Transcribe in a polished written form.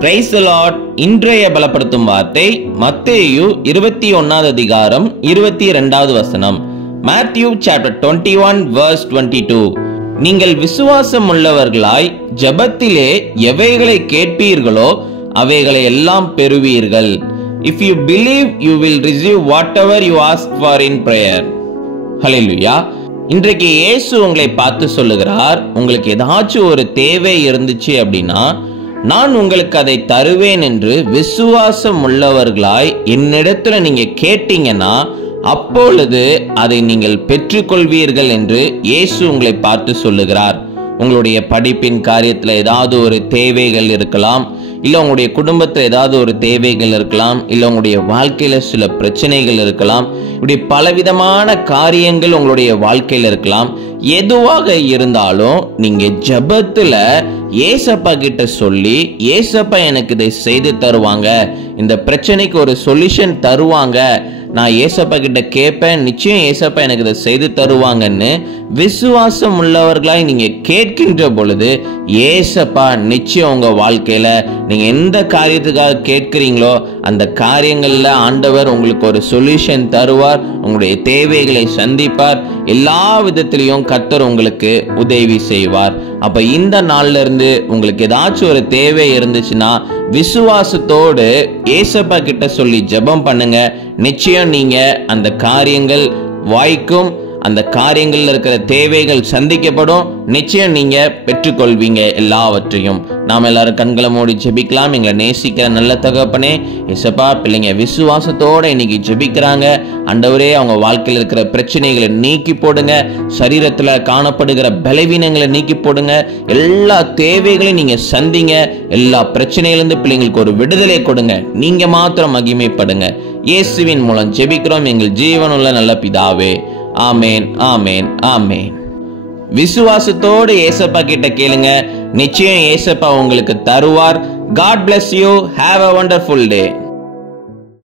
Praise the Lord. இன்றைய பலப்படுத்தும் வார்த்தை மத்தேயு 21 அதிகாரம் 22வது வசனம். Matthew chapter 21 verse 22. நீங்கள் விசுவாசம் உள்ளவர்களாய் ஜெபத்திலே எவைகளை கேட்பீர்களோ அவைகளை எல்லாம் பெறுவீர்கள். If you believe, you will receive whatever you ask for in prayer. Hallelujah. இன்றைக்கு இயேசு உங்களை பார்த்து சொல்லுகிறார், உங்களுக்கு ஏதாச்சும் ஒரு தேவை இருந்துச்சு அப்படின்னா நான் உங்களுக்கு அதை தருவேன் என்று விசுவாசம் உள்ளவர்களாய் என்னிடத்துல நீங்க கேட்டீங்கன்னா அப்பொழுது அதை நீங்கள் பெற்றுக்கொள்வீர்கள் என்று இயேசு உங்களை பார்த்து சொல்லுகிறார். உங்களுடைய படிப்பின் காரியத்துல ஏதாவது ஒரு தேவைகள் இருக்கலாம், இல்ல உங்களுடைய குடும்பத்துல ஏதாவது ஒரு தேவைகள் இருக்கலாம், இல்ல உங்களுடைய வாழ்க்கையில சில பிரச்சனைகள் இருக்கலாம். இப்படி பலவிதமான காரியங்கள் உங்களுடைய வாழ்க்கையில இருக்கலாம். எதுவாக இருந்தாலும் நீங்க ஜெபத்துல ஏசப்பா கிட்ட சொல்லி, ஏசப்பா எனக்கு இதை செய்து தருவாங்க, இந்த பிரச்சனைக்கு ஒரு சொல்யூஷன் தருவாங்க, நான் ஏசப்பா கிட்ட கேட்பேன், நிச்சயம் ஏசப்பா எனக்கு இதை செய்து தருவாங்கன்னு விசுவாசம் உள்ளவர்களாய் நீங்க கேட்கின்ற பொழுது ஏசப்பா நிச்சயம் உங்க வாழ்க்கையில நீங்க எந்த காரியத்துக்காக கேட்கிறீங்களோ அந்த காரியங்கள்ல ஆண்டவர் உங்களுக்கு ஒரு சொல்யூஷன் தருவார், உங்களுடைய தேவைகளை சந்திப்பார், எல்லா விதத்திலையும் கர்த்தர் உங்களுக்கு உதவி செய்வார். அப்ப இந்த நாள்ல இருந்து உங்களுக்கு ஏதாச்சும் ஒரு தேவை இருந்துச்சுன்னா விசுவாசத்தோடு ஏசப்பா கிட்ட சொல்லி ஜெபம் பண்ணுங்க. நிச்சயம் நீங்க அந்த காரியங்கள் வாய்க்கும், அந்த காரியங்கள்ல இருக்கிற தேவைகள் சந்திக்கப்படும், நிச்சயம் நீங்க பெற்றுக்கொள்வீங்க எல்லாவற்றையும். நாம் எல்லாரும் கண்களை மூடி ஜெபிக்கலாம். எங்களை நேசிக்கிற நல்ல தகப்பனே, ஏசப்பா பிள்ளைங்க விசுவாசத்தோட இன்னைக்கு ஜெபிக்கிறாங்க. ஆண்டவரே, அவங்க வாழ்க்கையில் இருக்கிற பிரச்சனைகளை நீக்கி போடுங்க, சரீரத்துல காணப்படுகிற பலவீனங்களை நீக்கி போடுங்க, எல்லா தேவைகளையும் நீங்க சந்திங்க, எல்லா பிரச்சனையிலிருந்து பிள்ளைங்களுக்கு ஒரு விடுதலை கொடுங்க. நீங்க மாத்திரம் மகிமைப்படுங்க. இயேசுவின் மூலம் ஜெபிக்கிறோம் எங்கள் ஜீவனுள்ள நல்ல பிதாவே. ஆமேன், ஆமேன், ஆமேன். விசுவாசத்தோடு ஏசப்பா கிட்ட கேளுங்க, நிச்சயம் ஏசப்பா உங்களுக்கு தருவார். God bless you. Have a wonderful day.